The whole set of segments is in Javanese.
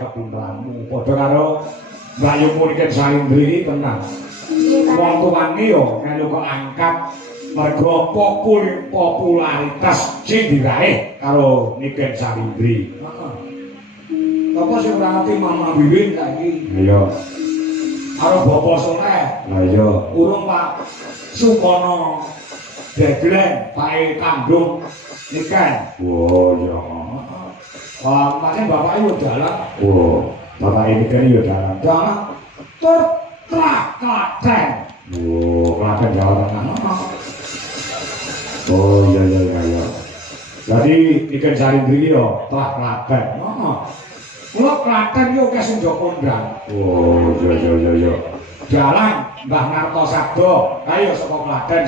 kepinteranmu. Padha karo Bayu Muriken Salindri tenang. Wong tuane yo melu kok angkat mergo popularitas sing diraih karo Niken Salindri. Heeh. Apa sing ora ngerti Mama Wiwin saiki? Iya. Karo Bapak Soleh. Lah iya. Urung Pak Sumono Deglen Pak Kandung Niken. Oh iya. Wah, makanya bapaknya yo dalan. Oh, bapak ini kan yo dalan. Dalan tur Klaten. Oh, Klaten Jawa Tengah. Oh iya. Jadi Niken Salindri yo telah Klaten. Heeh. Kula Klaten yo akeh sing njogo ndang. Oh iya. Dalan Mbah Narto Sabdo. Ayo saka Klaten.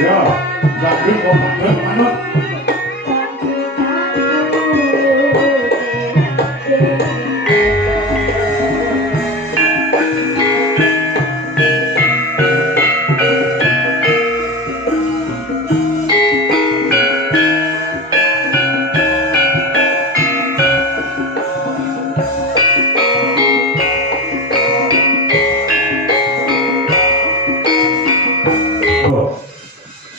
Yo, lagu kok manut.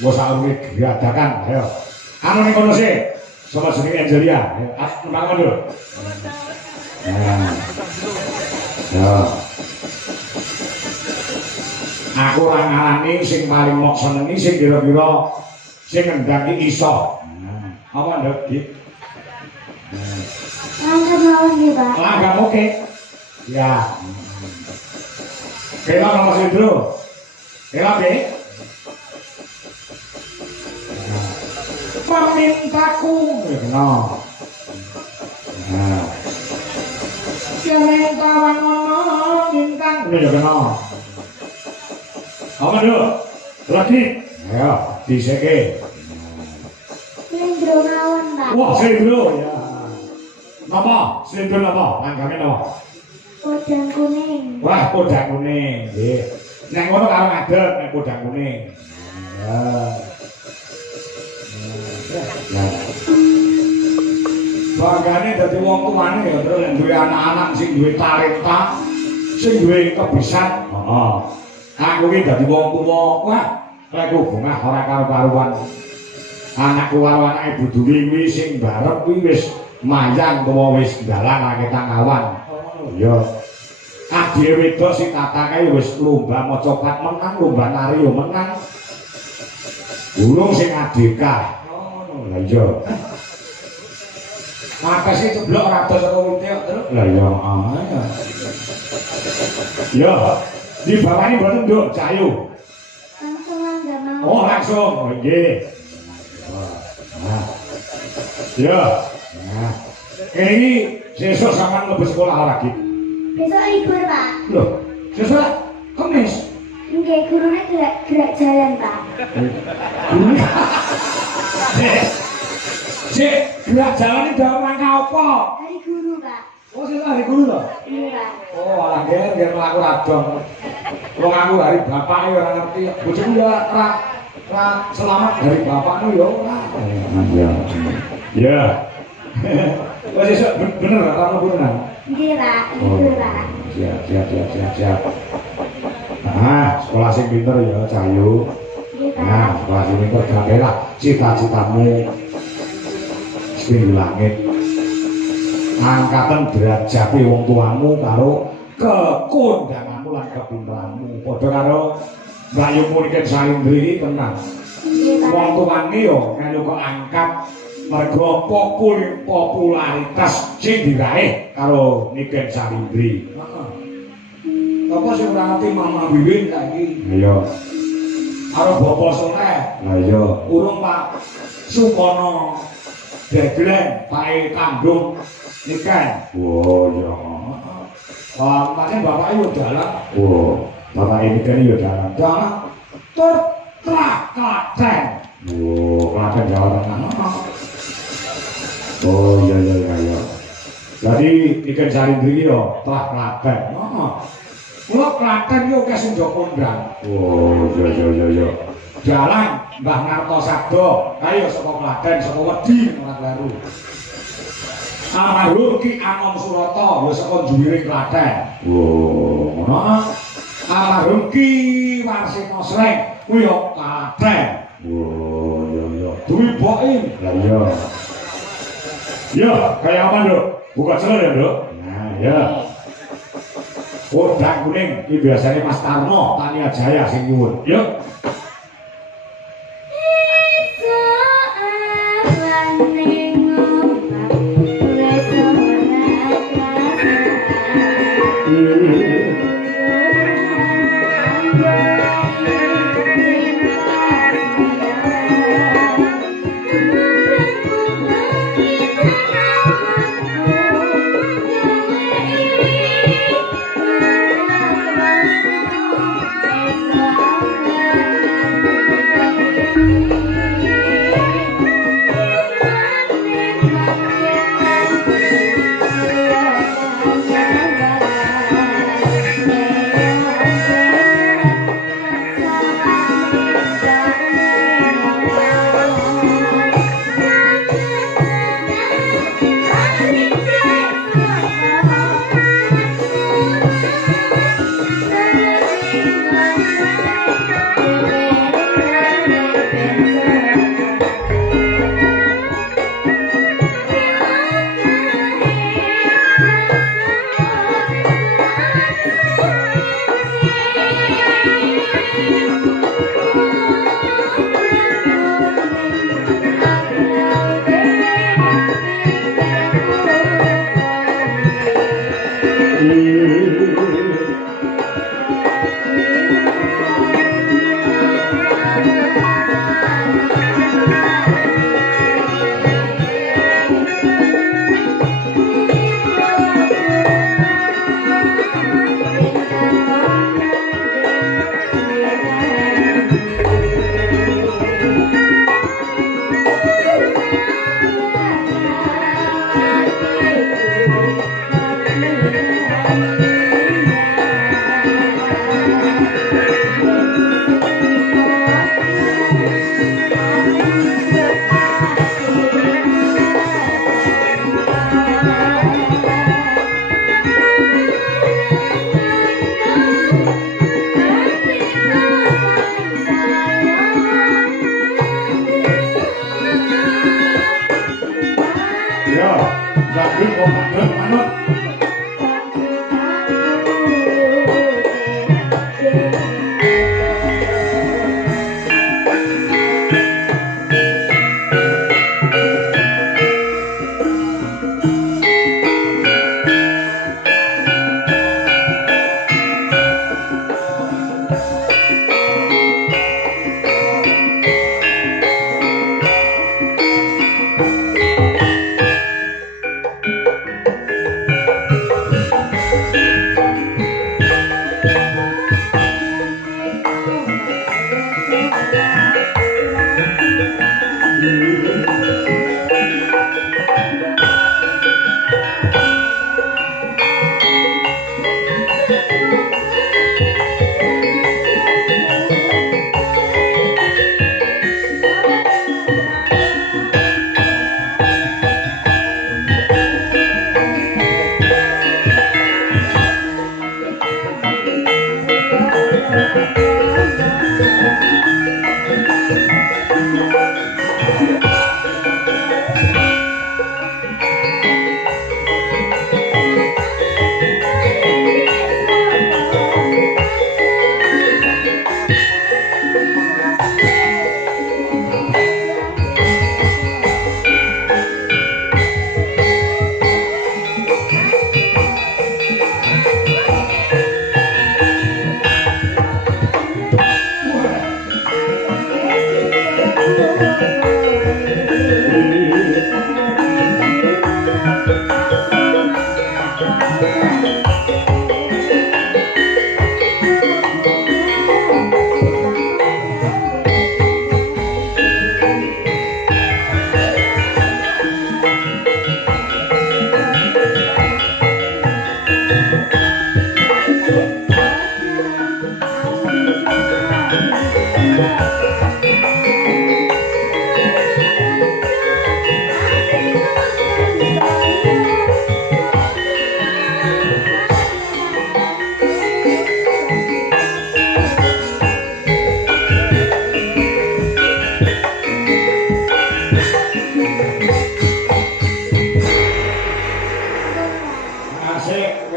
Wes awake diadakan, ayo. Anu ning kono sih. Sapa jenenge Angelia? Ayo, nembang kono. Ya. Aku ora ngarani sing paling mok senengi sing kira-kira sing ngendhangi iso. Apa nduk, Dik? Langgam mawon nggih, Pak. Langgam oke. Ya. Kela nomor sindro. Kela Dik. Memintaku no. Nah. Yen tawang ono mintang ya kena. Apa dulu? Lagi. Ayo, diseke. Slendro mawon, Pak. Wah, slendro ya. Napa? Slendro napa? Langgame napa? Podang kuning. Wah, podang kuning. Nggih. Nek ngono karo ngadeg nek podang kuning. Ya. Banggane dadi wong tuane ya terus nek duwe anak-anak sing duwe talenta, sing duwe kebisan. Heeh. Aku iki dadi wong tuwa, wah, lek hubungah ora karo-karuan. Anakku karo anake Ibu Dwi kuwi sing barep kuwi wis mayang utawa wis dalan akeh tangawan. Oh iya. Adhe wedok sing tatake wis lomba maca pat menang, lomba nari yo menang. Urung sing adeka. Lah iya. Apa sih ceblok rada saka wite kok terus? Lah iya, ya. Ya, di bawahnya mboten nduk cayu. Langsung langgam mawon. Oh, langsung. Oh, nggih. Nah. Ya. Nah. Ini sesuk sampean mlebu sekolah lagi. Besok libur, Pak. Loh, sesuk Kamis. Nggih, gurune gerak jalan, Pak. Sik, gerak jalan iki dalam rangka apa? Hari guru, Pak. Oh, sesuk hari guru to? Iya, Pak. Oh, alah nggih mlaku radong. Wong aku hari bapake ora ngerti. Bojoku ya ora selamat dari bapakmu ya ora. Iya. Ya. Wes sesuk bener ora ono kunan. Nggih, Pak. Libur, Pak. Siap. Nah, sekolah sing pinter ya, Cayu. Nggih, Pak. Nah, sekolah sing pinter gawelah cita-citamu sing langit. Angkatan derajate wong tuamu karo kekondanganmu lan kepinteranmu. Padha karo Bayu Muriken Salindri tenang. Nggih, Pak. Wong tuane yo melu kok angkat mergo popularitas sing diraih karo Niken Salindri. Heeh. Apa sing ora ngerti Mama Wiwin saiki? Iya. Karo Bapak Soleh. Lah iya. Urung Pak Sumono Deglen Pak Kandung Niken. Oh iya. Wah, makanya bapaknya yo dalan. Oh, bapak ini kan yo dalan. Dalan tur Klaten. Oh, Klaten Jawa Tengah. Oh iya. Jadi Niken Salindri yo telah Klaten. Heeh. Kula Klaten yo akeh sing njogo ndang. Oh iya. Dalan Mbah Narto Sabdo ayo saka Klaten saka Wedi ora kleru almarhum Ki Anom Surata ya saka Juwiring Klaten ngono almarhum Ki Warsito Sreng kuwi ya Klaten iya duwi boim lah iya ya kaya apa Nduk buka celana ya Nduk nah ya Kodang kuning iki biasane Mas Tarno Tania Jaya sing nyuwun yuk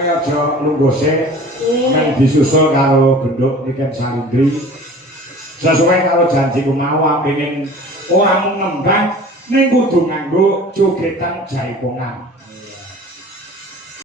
kowe aja lungguh sik. Nggih. Yang disusul karo genduk Niken Salindri. Sesuai karo janjiku mau pengen ora mung nembang ning kudu nganggo jogetan jaipongan.